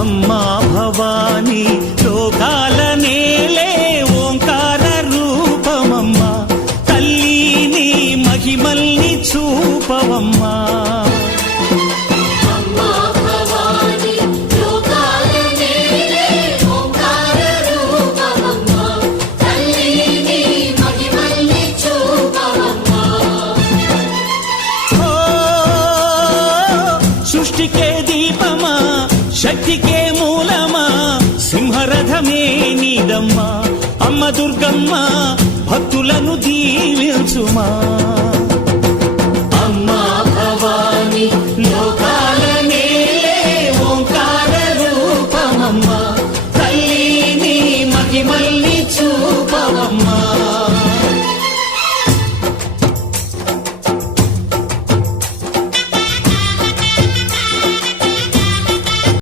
అమ్మా భవానీ లోకాల నేలే ఓంకార రూపమమ్మా, తల్లి నీ మహిమల్ని చూపవమ్మా. సృష్టికే దీపమా, శక్తికే మూలమా, సింహరథమే నీదమ్మా. అమ్మ దుర్గమ్మ భక్తులను దీవించుమా.